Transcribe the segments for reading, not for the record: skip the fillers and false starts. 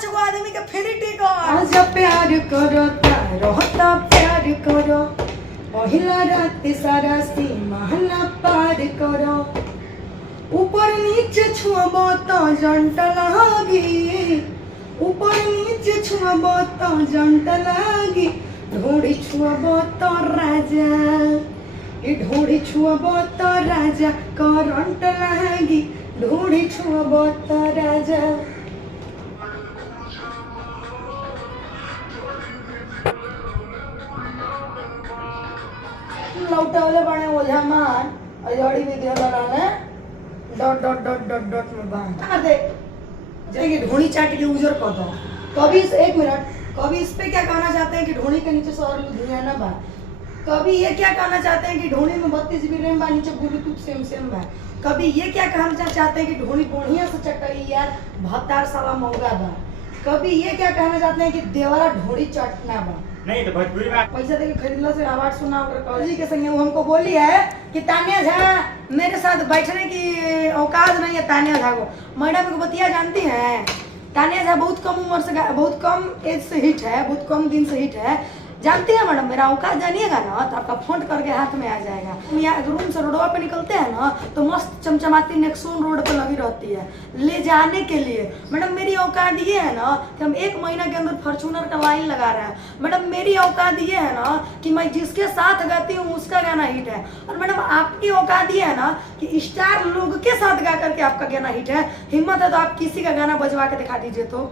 5 गो आदमी के free ticket. आज प्यार करो रहता प्यार करो पहिला रात सारा सीमा पार करो ऊपर नीचे छुअब तो जंट लागी ऊपर नीचे छुअब तो जंट लागी ढोड़ी छुअब तो राजा ये ढोड़ी छुअब तो राजा करंट लागी ढोड़ी छुअब तो राजा। लौटावले बने ओझा मार अजड़ी विद्या लगाने dot dot dot dot dot में बांध मार दे जाएगी ढोनी चाट के उजर कर दो। कभी एक मिनट कभी इस पे क्या कहना चाहते हैं कि ढोनी के नीचे 100 लुधियाना बा। कभी ये क्या कहना चाहते हैं कि ढोनी में 32 GB रैम बा नीचे ब्लूटूथ सेम बा। कभी ये क्या कहना चाहते हैं कि ढोनी बढ़िया से चटई यार 72 साला महंगा बा। कभी ये क्या कहना चाहते हैं कि देवरा ढोनी चटना बा। नहीं तो भोजपुरी में पैसा देके खरीदला से आवाज सुना और कॉलेज के संगे वो हमको बोली है कि तानिया झा मेरे साथ बैठने की औकात नहीं है। तानिया झा को मैडम को बतिया जानती हैं। तानिया झा बहुत कम उम्र से बहुत कम एज से हिट है बहुत कम दिन से हिट है जानती है मैडम। मेरा औकात जानिएगा ना तो आपका फोन करके हाथ में आ जाएगा। यहाँ रूम से रोडवा पे निकलते हैं ना तो मस्त चमचमाती नेक्सोन रोड पे लगी रहती है ले जाने के लिए। मैडम मेरी औकात ये है ना कि हम 1 महीना के अंदर फॉर्च्यूनर का लाइन लगा रहे हैं। मैडम मेरी औकात ये है ना कि मैं जिसके साथ गाती हूँ उसका गाना हिट है। और मैडम आपकी औकात ये है ना कि स्टार लोग के साथ गा करके आपका गाना हिट है। हिम्मत है तो आप किसी का गाना बजवा के दिखा दीजिए तो।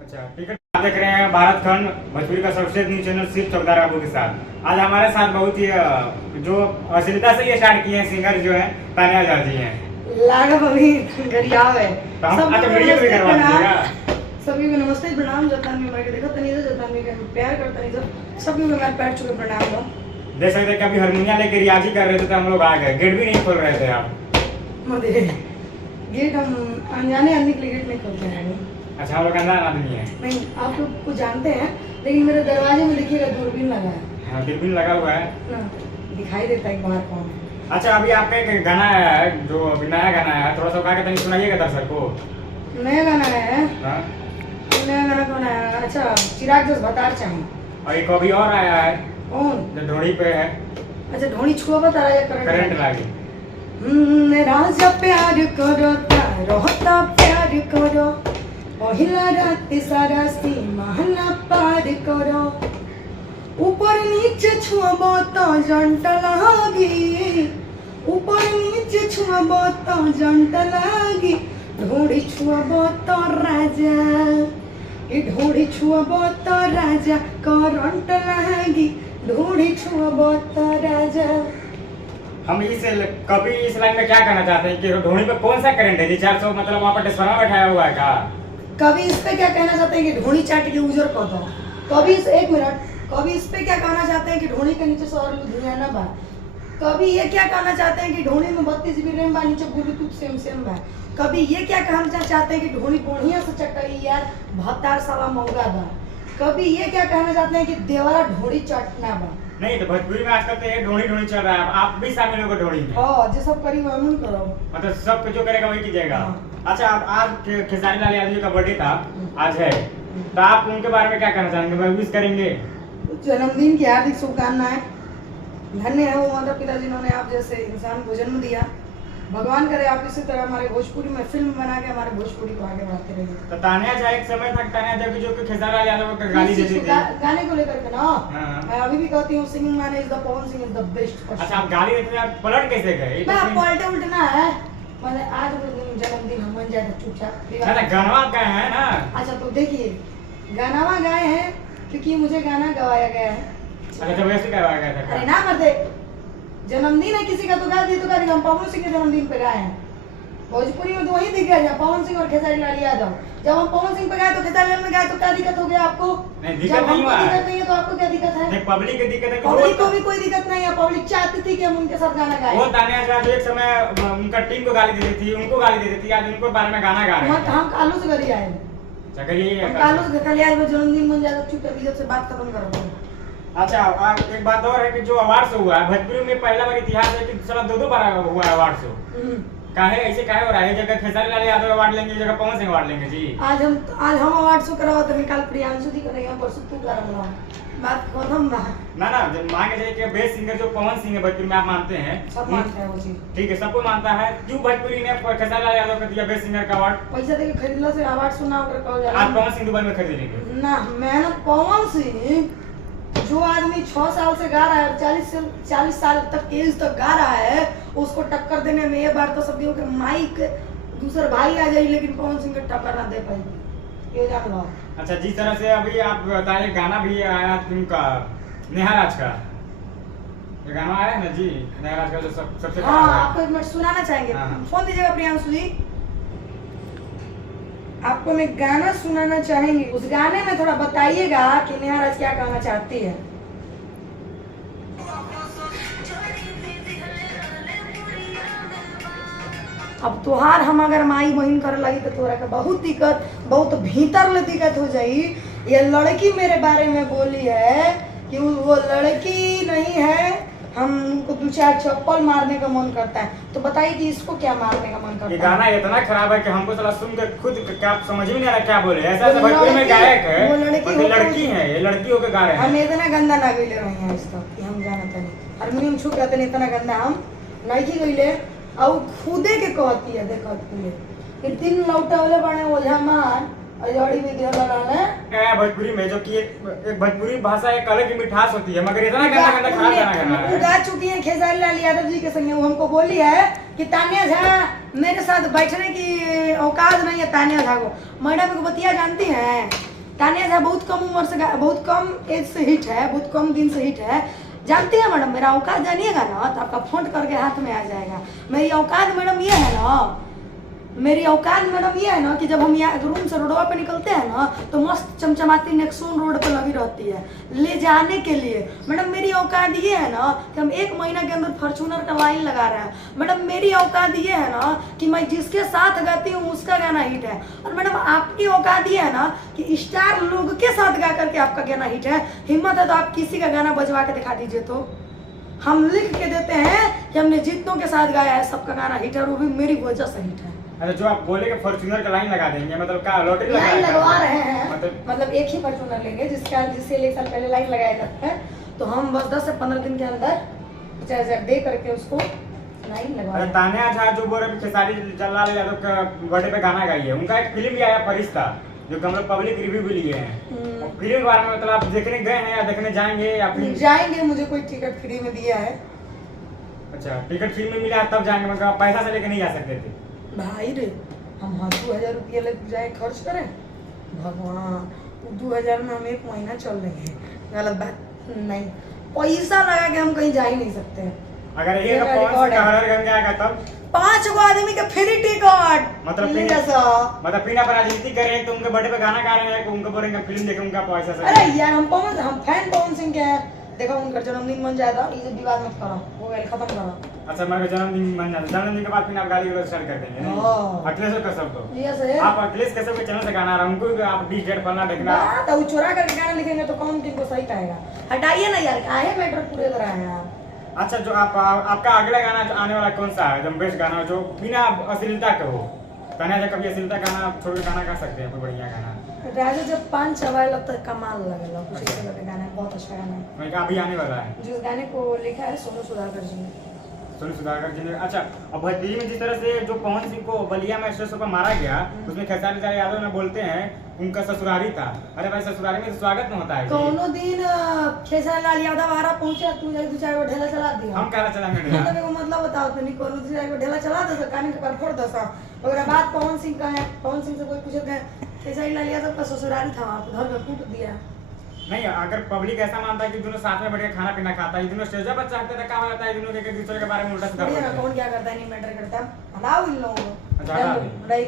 अच्छा ठीक है। आप देख रहे हैं भारत खंड भोजपुरी का सबसे न्यूज चैनल शिव चौकदार बाबू के साथ। आज हमारे साथ बहुत ही जो अश्लीलता से ये स्टार्ट किए हैं सिंगर जो है तानिया झा जी हैं। लागब अभी गरियाव है। तो हम अच्छा वीडियो भी करवा दीजिएगा। सभी को नमस्ते प्रणाम जतान में मैं देखो तनी जतान में प्यार करता नहीं सब सभी को मेरे पैर छू के प्रणाम हो। देख सकते हैं कि अभी हारमोनिया लेके रियाजी कर रहे थे तो हम लोग आ गए। गेट भी नहीं खोल रहे थे आप। मदे गेट हम अनजाने आदमी के लिए गेट नहीं खोलते हैं। अच्छा हम लोग अंदर आदमी है नहीं आप लोग को जानते हैं लेकिन मेरे दरवाजे में देखिएगा दूरबीन लगा है। हाँ दूरबीन लगा हुआ है ना दिखाई देता है बाहर कौन है। अच्छा अभी आपका एक गाना है जो अभी नया गाना है थोड़ा सा गा के तनी सुनाइएगा दर्शक को। नया गाना है हाँ? नया गाना कौन है। अच्छा चिराग जस बतार चाहिए और एक अभी और आया है कौन जो ढोड़ी पे है अच्छा ढोनी छुआ बता रहा है करंट लागे। राजा प्यार करो रहता प्यार करो पहिला रात सारा सीमा पार करो ऊपर नीचे छुअब तो जंट लागी ऊपर नीचे छुअब तो जंट लागी ढोड़ी छुअब तो राजा ये ढोड़ी छुअब तो राजा करंट लागी ढोड़ी छुअब तो राजा। हम कभी इस लाइन में क्या कहना चाहते हैं कि ढोड़ी पे कौन सा करंट है जी 400 मतलब वहाँ पर ट्रांसफार्मर बैठाया हुआ है क्या। कभी इस पे क्या कहना चाहते हैं कि ढोनी चाट के उजर कर दो। कभी एक मिनट कभी इस पे क्या कहना चाहते हैं कि ढोनी के नीचे 100 लुधियाना बा। कभी ये क्या कहना चाहते हैं कि ढोनी में 32 GB रैम बा नीचे ब्लूटूथ सेम बा। कभी ये क्या कहना चाहते हैं कि ढोनी बढ़िया से चटई यार 72 साला महंगा बा। कभी ये क्या कहना चाहते हैं कि देवरा ढोनी चटना बा। नहीं तो भोजपुरी में आजकल तो ये ढोड़ी ढोड़ी चल रहा है। आप भी शामिल हो ढोड़ी में। हाँ जो सब करी वही करो मतलब सब जो करेगा वही कीजिएगा। अच्छा आप आज खेसारी लाल यादव जी का बर्थडे था आज है तो आप उनके बारे में क्या कहना चाहेंगे मैं विश करेंगे। जन्मदिन की हार्दिक शुभकामनाएं। धन्य है वो माता पिता जिन्होंने आप जैसे इंसान को जन्म दिया। भगवान करे आप इसी तरह हमारे भोजपुरी में फिल्म बना के हमारे भोजपुरी को आगे बढ़ाते रहिए। तो तानिया झा एक समय तक तानिया झा की जो खेसारी लाल यादव को गाली देती थी गाने को लेकर के ना हाँ। मैं अभी भी कहती हूँ singing man is the Pawan Singh is the best. अच्छा आप गाली देते थे आप पलट कैसे गए। मैं पलटे उल्टना है मैंने आज जन्मदिन हम बन जाए चुपचाप गाना आप गाए हैं ना। अच्छा तो देखिए गाना गाए हैं क्योंकि मुझे गाना गवाया गया है। अच्छा जब वैसे करवाया गया था अरे ना मर्दे जन्मदिन है किसी का तो गा दी तो गा दी। हम पवन सिंह के जन्मदिन पे गाए हैं। भोजपुरी में तो वही दिख गया पवन सिंह और खेसारी लाल यादव। जब हम पवन सिंह पे गाए तो खेसारी लाल में गाए तो क्या दिक्कत हो गया आपको। नहीं दिक्कत नहीं हुआ। दिक्कत नहीं है तो आपको क्या दिक्कत है। नहीं पब्लिक की दिक्कत है। पब्लिक को भी कोई दिक्कत नहीं है। पब्लिक चाहती थी कि हम उनके साथ गाना गाएं। वो तानिया झा जो एक समय उनका टीम को गाली देती थी उनको गाली देती थी आज उनको बारे में गाना गा रहे हैं। हम कालू से करी आए चलिए कालू से कल यार जन्मदिन बन जाएगा चुप कर जब से बात खत्म करो। अच्छा एक बात और है कि जो अवार्ड शो हुआ है भोजपुरी में पहला बार इतिहास है कि साला 2 बार हुआ है अवार्ड शो। काहे ऐसे काहे हो रहा है? जगह खेसारी लाल यादव अवार्ड लेंगे, जगह पवन सिंह अवार्ड लेंगे जी। आज हम अवार्ड शो करवा तो कल प्रियांशु जी करेंगे, परसों तू करवा। बात खत्म बा। ना जब मान के चलिए कि बेस्ट सिंगर जो पवन सिंह है भोजपुरी में, आप मानते हैं? सब मानते हैं वो चीज। ठीक है, सबको मानता है। क्यों भोजपुरी ने खेसारी लाल यादव को दिया बेस्ट सिंगर का अवार्ड? पैसा देके खरीदला से अवार्ड सुना ओकर कहल जाला। आप पवन सिंह दुबई में खरीद लेंगे ना मेहनत पवन सिंह जो आदमी 6 साल से गा रहा है, 40 साल तक एज तक गा रहा है, उसको टक्कर देने में ये बार तो सब के माइक दूसरा भाई आ जाए, लेकिन पवन सिंह को टक्कर ना दे पाएगी, ये जान लो। अच्छा, जिस तरह से अभी आप बताइए, गाना भी आया उनका नेहा राज का, ये गाना आया है ना जी, नेहा राज का जो सबसे हाँ, आपको एक मिनट सुनाना चाहेंगे? हाँ। फोन दीजिएगा प्रियांशु जी। आपको मैं गाना सुनाना चाहेंगे, उस गाने में थोड़ा बताइएगा कि नेहा राज क्या कहना चाहती है। अब तोहार हम अगर माई बहन करे लगी तो तोरा के बहुत दिक्कत, बहुत भीतर ले दिक्कत हो जाई। ये लड़की मेरे बारे में बोली है कि वो लड़की नहीं है, हमको 2-4 चप्पल मारने का मन करता है। तो बताइए कि इसको क्या मारने का मन ये करता है? गाना इतना खराब है कि हमको साला सुन के खुद क्या समझ ही नहीं आ रहा क्या बोले। ऐसा भोजपुरी में गायक है, वो लड़की है, ये लड़की होकर गा रहे हम हैं। इतना गंदा ना गईले रहे हैं आज तक कि हम जानते नहीं। हारमोनियम छू कहते नहीं, इतना गंदा हम नहीं गईले। और खुदे के कहती है, देखो कि 3 लौटवले बने ओझा मान अजड़ी विद्या लगाने भोजपुरी में, जो कि एक भोजपुरी भाषा एक अलग ही मिठास होती है, मगर इतना गंदा गंदा खराब गाना गाना है। उगा चुकी है खेसारी लाल यादव जी के संग। वो हमको बोली है कि तानिया झा मेरे साथ बैठने की औकात नहीं है। तानिया झा को मैडम को बतिया जानती हैं? तानिया झा बहुत कम उम्र से, बहुत कम एज से हिट है, बहुत कम दिन से हिट है। जानती है मैडम? मेरा औकात जानिएगा ना तो आपका फोन करके हाथ में आ जाएगा। मेरी औकात मैडम ये है ना, मेरी औकात मैडम ये है ना कि जब हम यहाँ रूम से रोडवा पे निकलते हैं ना तो मस्त चमचमाती नेक्सोन रोड पे लगी रहती है ले जाने के लिए। मैडम मेरी औकात ये है ना कि हम 1 महीना के अंदर फॉर्च्यूनर का लाइन लगा रहे हैं। मैडम मेरी औकात ये है ना कि मैं जिसके साथ गाती हूँ उसका गाना हिट है। और मैडम आपकी औकात ये है ना कि स्टार लोग के साथ गा करके आपका गाना हिट है। हिम्मत है तो आप किसी का गाना बजवा के दिखा दीजिए, तो हम लिख के देते हैं कि हमने जितनों के साथ गाया है सबका गाना हिट है, और वो भी मेरी वजह से हिट है। अच्छा, जो आप बोले कि फॉर्च्यूनर का लाइन लगा देंगे, मतलब क्या लॉटरी लाइन लगवा रहे हैं? मतलब एक ही फॉर्च्यूनर लेंगे जिससे 1 साल पहले लाइन लगाया जाता है, तो हम बस 10 से 15 दिन के अंदर 50,000 दे करके उसको लाइन लगवा रहे हैं। तानिया झा जो बोल रहे खेसारी लाल यादव का बर्थडे पे गाना गाई है, उनका एक फिल्म भी आया फरिश्ता, जो हम लोग पब्लिक रिव्यू भी लिए हैं। फिल्म के बारे में मतलब आप देखने गए हैं या देखने जाएंगे या फिर जाएंगे? मुझे कोई टिकट फ्री में दिया है। अच्छा, टिकट फ्री में मिला तब जाएंगे, मतलब आप पैसा से लेके नहीं जा सकते थे? भाई रे, हम 2,000 रुपया लेके जाए खर्च करें? भगवान, 2,000 में हम 1 महीना चल लेंगे। गलत बात नहीं, पैसा लगा के हम कहीं जा ही नहीं सकते। अगर ये हररगंज जाएगा तब 5 गो आदमी का फ्री टिकट, मतलब बिना पर राजनीति कर रहे हैं तो उनके बर्थडे पे गाना गा रहे हैं, उनको बोलेंगे फिल्म देखे, उनका पैसा से। अरे यार, हम फैन पवन सिंह के हैं। देखो उनका जन्मदिन मन जाएगा, ये विवाद मत करो, वो गए खत्म करो। अच्छा, मेरा जन्मदिन मन जाता है, जन्मदिन के बाद फिर आप गाली गलौज स्टार्ट कर देंगे नहीं? अखिलेश कश्यप को आप अखिलेश कश्यप के चैनल से गाना आ रहा है, उनको भी आप डिश फलना देखना तो चुरा करके गाना लिखेंगे तो कौन किनको सही कहेगा? हटाइए ना यार, काहे मैटर पूरे कर रहे हैं आप? अच्छा, जो आपका अगला गाना आने वाला कौन सा है एकदम बेस्ट गाना जो बिना अश्लीलता के हो? तानिया झा कभी अश्लीलता गाना छोड़ के गाना गा सकते हैं, कोई बढ़िया गाना? राजा जब 5 चबाए लगता है कमाल लगेगा, कुछ ऐसा लगे गाना बहुत अच्छा गाना है। मैं अभी आने वाला है, जिस गाने को लिखा है सोनू सुधाकर जी ने। सोनू सुधाकर जी ने। अच्छा, अब भोजपुरी में जिस तरह से जो पवन सिंह को बलिया में स्टेज पर मारा गया, उसमें खेसारी लाल यादव ने बोलते हैं उनका ससुरारी था। अरे भाई, ससुरारी में तो स्वागत नहीं होता है। कोनो दिन खेसारी लाल यादव आरा पहुंचा, तू 2-4 गो ढेला चला दिया। हम क्या चलाएंगे? मतलब बताओ तो नहीं, कोनो 2-4 गो ढेला चला दे, कान के पर फोड़ दसा। और बाद पवन सिंह का है, पवन सिंह से कोई पूछे थे खेसारी लाल यादव का ससुरारी था, घर में कूट दिया। नहीं, अगर पब्लिक ऐसा मानता है कि दोनों साथ में बैठ के खाना पीना खाता है, दोनों स्टेज पर चढ़ते थे, क्या हो जाता है दोनों एक दूसरे के बारे में उल्टा सीधा बोलते हैं। कौन क्या करता है नहीं मैटर करता, हटाओ इन लोगों को। अच्छा, हटा दें।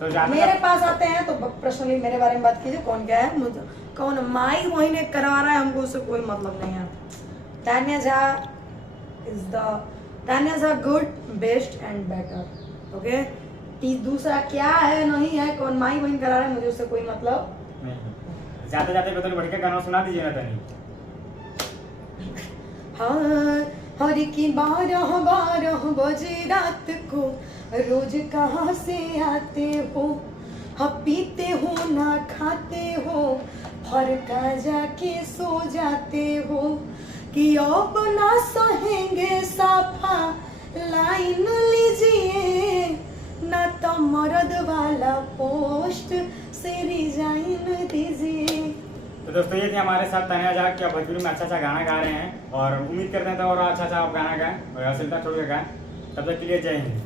तो मेरे पास आते हैं तो पर्सनली मेरे बारे में बात कीजिए, कौन क्या है, मुझे कौन माई महीने करवा रहा है, हमको उससे कोई मतलब नहीं है। Tania Jha good, best and better. Okay, दूसरा क्या है नहीं है, कौन माई बहन करा रहा है, मुझे उससे कोई मतलब नहीं। जाते जाते बदल बढ़ के गाना सुना दीजिए ना तनी। हाँ, हर की 12 बजे रात को रोज कहाँ से आते हो, हाँ पीते हो ना खाते हो, फरका जाके सो जाते हो, कि अब ना सहेंगे साफा लाइन लीजिए, ना तो मर्द वाला पोस्ट से रिजाइन दीजिए। तो दोस्तों ये थे हमारे साथ तान्या आजाद, क्या भोजपुरी में अच्छा अच्छा गाना गा रहे हैं और उम्मीद करते हैं तो और अच्छा अच्छा आप गाना गाएं और अश्लीलता छोड़ के गाएं। तब तक के लिए जय हिंद।